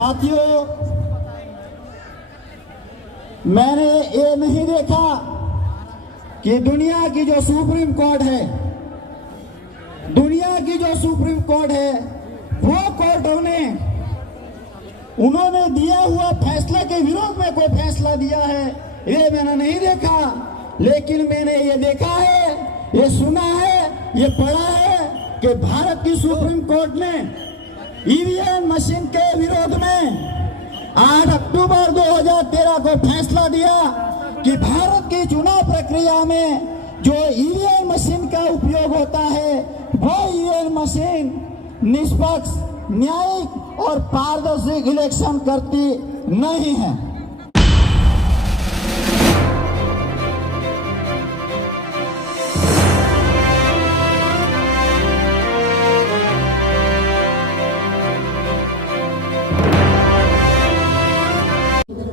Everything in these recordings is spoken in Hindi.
साथियों, मैंने ये नहीं देखा कि दुनिया की जो सुप्रीम कोर्ट है, वो कोर्टों ने उन्होंने दिया हुआ फैसले के विरोध में कोई फैसला दिया है, ये मैंने नहीं देखा। लेकिन मैंने ये देखा है, ये सुना है, ये पढ़ा है कि भारत की सुप्रीम कोर्ट ने ईवीएम मशीन के विरोध में 8 अक्टूबर 2013 को फैसला दिया कि भारत की चुनाव प्रक्रिया में जो ईवीएम मशीन का उपयोग होता है, वो ईवीएम मशीन निष्पक्ष, न्यायिक और पारदर्शी इलेक्शन करती नहीं है।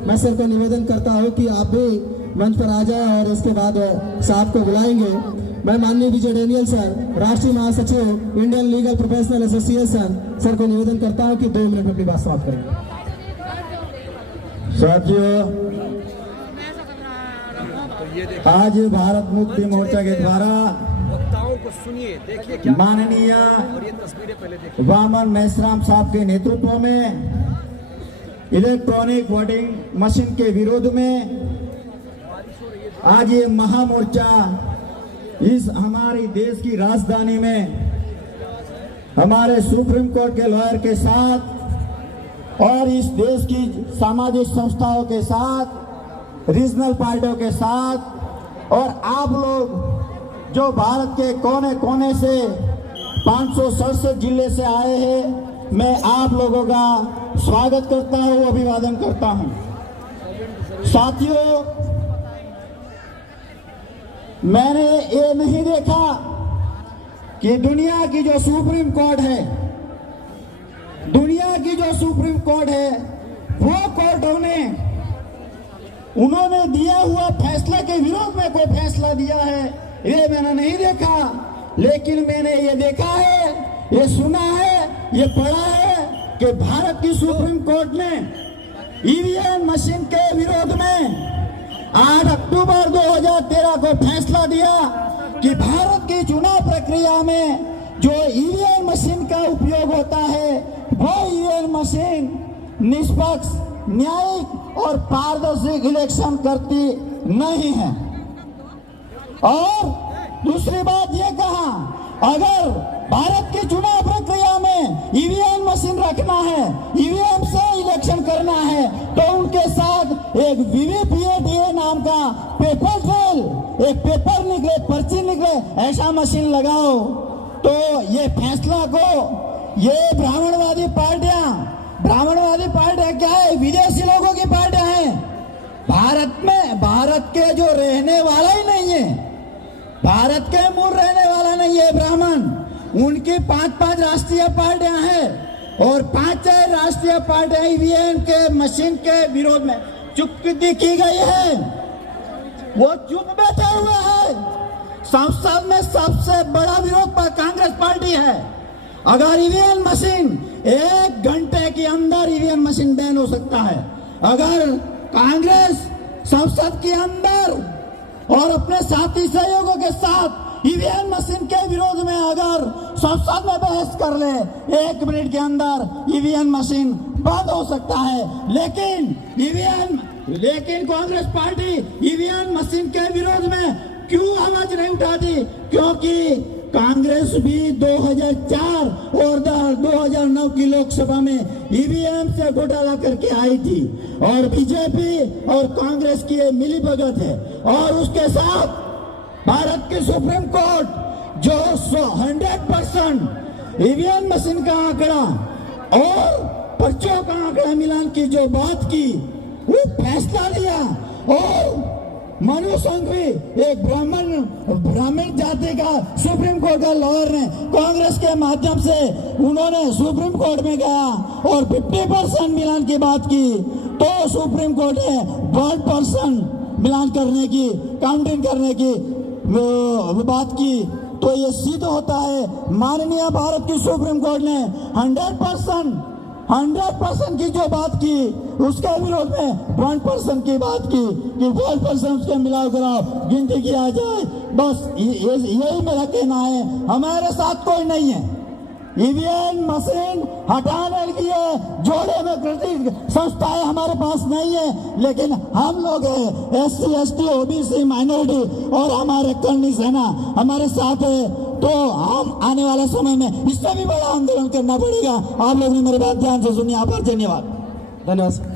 मैं सर को निवेदन करता हूं कि आप भी मंच पर आ जाएं और इसके बाद साहब को बुलाएंगे। मैं माननीय विजय डेनियल सर, राष्ट्रीय महासचिव Indian legal professional association, sir को निवेदन करता हूं कि 2 मिनट में अपनी बात समाप्त करें। साथियों, आज भारत मुक्ति मोर्चा के द्वारा माननीय वामन मेश्राम साहब के नेतृत्व में इलेक्ट्रॉनिक वोटिंग मशीन के विरोध में आज ये महामोर्चा इस हमारी देश की राजधानी में हमारे सुप्रीम कोर्ट के लॉयर के साथ और इस देश की सामाजिक संस्थाओं के साथ, रीजनल पार्टियों के साथ और आप लोग जो भारत के कोने कोने से 567 जिले से आए हैं, मैं आप लोगों का स्वागत करता हूं, अभिवादन करता हूं। साथियों, मैंने ये नहीं देखा कि दुनिया की जो सुप्रीम कोर्ट है, वो कोर्टों ने उन्होंने दिया हुआ फैसले के विरोध में कोई फैसला दिया है, ये मैंने नहीं देखा। लेकिन मैंने ये देखा है, ये सुना है, ये पढ़ा है कि भारत की सुप्रीम कोर्ट ने ईवीएम मशीन के विरोध में 8 अक्टूबर 2013 को फैसला दिया कि भारत की चुनाव प्रक्रिया में जो ईवीएम मशीन का उपयोग होता है, वो ईवीएम मशीन निष्पक्ष, न्यायिक और पारदर्शी इलेक्शन करती नहीं है। और दूसरी बात ये कहा, अगर भारत की चुनाव प्रक्रिया में ईवीएम मशीन रखना है, ईवीएम से इलेक्शन करना है, तो उनके साथ एक वीवीपीएटी नाम का पेपर ट्रेल, एक पेपर निकले, पर्ची निकले, ऐसा मशीन लगाओ। तो ये फैसला को ये ब्राह्मणवादी पार्टियां क्या है? विदेशी लोगों की पार्टियां हैं। भारत के जो रहने वाला ही नहीं है, भारत के मूल रहने वाला नहीं है ब्राह्मण, उनकी 5 राष्ट्रीय पार्टियां हैं और 5 राष्ट्रीय पार्टियां ईवीएम के मशीन के विरोध में चुप की गई है। वो चुप बैठे हुए हैं। संसद में सबसे बड़ा विरोध पर कांग्रेस पार्टी है। अगर ईवीएम मशीन 1 घंटे के अंदर ईवीएम मशीन बैन हो सकता है, अगर कांग्रेस संसद के अंदर और अपने साथी सहयोगों के साथ ईवीएम मशीन के विरोध में अगर संसद में बहस कर ले, 1 मिनट के अंदर ईवीएम मशीन बंद हो सकता है। लेकिन कांग्रेस पार्टी ईवीएम मशीन के विरोध में क्यों आवाज नहीं उठाती? क्योंकि कांग्रेस भी 2004 और 2009 की लोकसभा में ईवीएम से घोटाला करके आई थी और बीजेपी और कांग्रेस की ये मिलीभगत है। और उसके साथ भारत की सुप्रीम कोर्ट जो 100% ईवीएम मशीन का आंकड़ा और पर्चों का आंकड़ा मिलान की जो बात की, वो फैसला लिया। और मनु संघवी, एक ब्राह्मण जाति का सुप्रीम कोर्ट का लॉयर ने कांग्रेस के माध्यम से उन्होंने सुप्रीम कोर्ट में गया और 50% मिलान की बात की, तो सुप्रीम कोर्ट ने 1% मिलान करने की, काउंटिंग करने की बात की। तो ये सिद्ध होता है माननीय भारत की सुप्रीम कोर्ट ने 100% 100% की जो बात की उसके विरोध में 1% की बात की कि 12% उसके मिलाव कराओ, गिनती किया जाए। बस यही मेरा कहना है। हमारे साथ कोई नहीं है। ईवीएम मशीन हटाने के लिए जोड़े में कृषि संस्थाएं हमारे पास नहीं है, लेकिन हम लोग SC ST OBC माइनॉरिटी और हमारे करनी सेना हमारे साथ है। तो हम आने वाले समय में इससे भी बड़ा आंदोलन करना पड़ेगा। आप लोग ने मेरी बात ध्यान से सुनी। आभार, धन्यवाद। धन्यवाद।